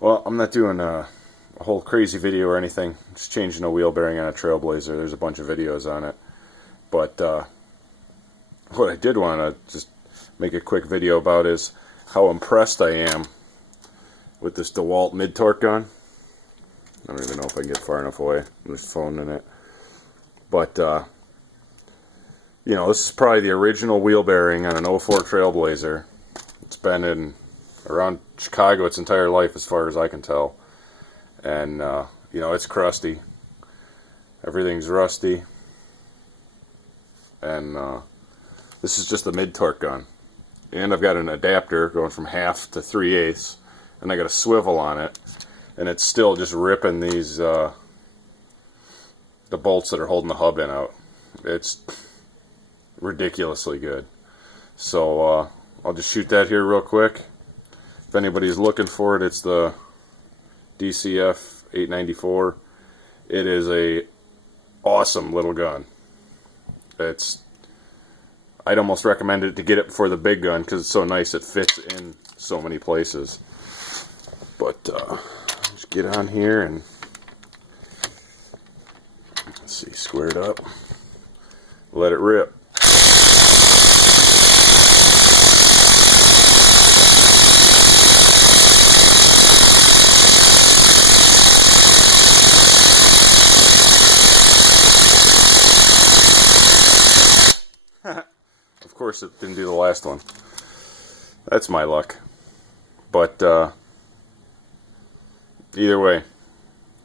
Well, I'm not doing a whole crazy video or anything. Just changing a wheel bearing on a Trailblazer. There's a bunch of videos on it. But what I did want to just make a quick video about is how impressed I am with this DeWalt mid-torque gun. I don't even know if I can get far enough away. There's phone in it. But, you know, this is probably the original wheel bearing on an 04 Trailblazer. It's been in around Chicago its entire life as far as I can tell. And, you know, it's crusty. Everything's rusty. And this is just a mid-torque gun. And I've got an adapter going from 1/2 to 3/8. And I got a swivel on it. And it's still just ripping these, the bolts that are holding the hub in out. It's ridiculously good. So, I'll just shoot that here real quick. If anybody's looking for it, it's the DCF894. It is a awesome little gun. I'd almost recommend it to get it before the big gun because it's so nice it fits in so many places. But just get on here and let's see, square it up, let it rip. Of course it didn't do the last one. That's my luck. But either way,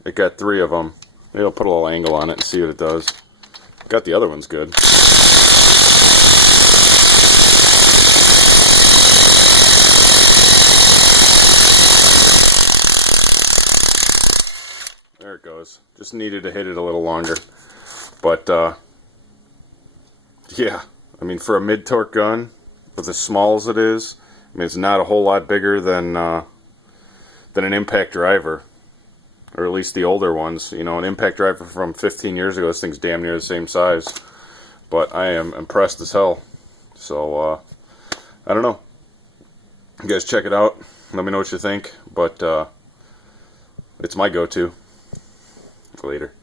it got 3 of them. Maybe I'll put a little angle on it and see what it does. Got the other ones good. There it goes. Just needed to hit it a little longer. But yeah, I mean, for a mid-torque gun, with as small as it is, I mean, it's not a whole lot bigger than an impact driver, or at least the older ones. You know, an impact driver from 15 years ago, this thing's damn near the same size. But I am impressed as hell. So, I don't know. You guys check it out. Let me know what you think. But it's my go-to. Later.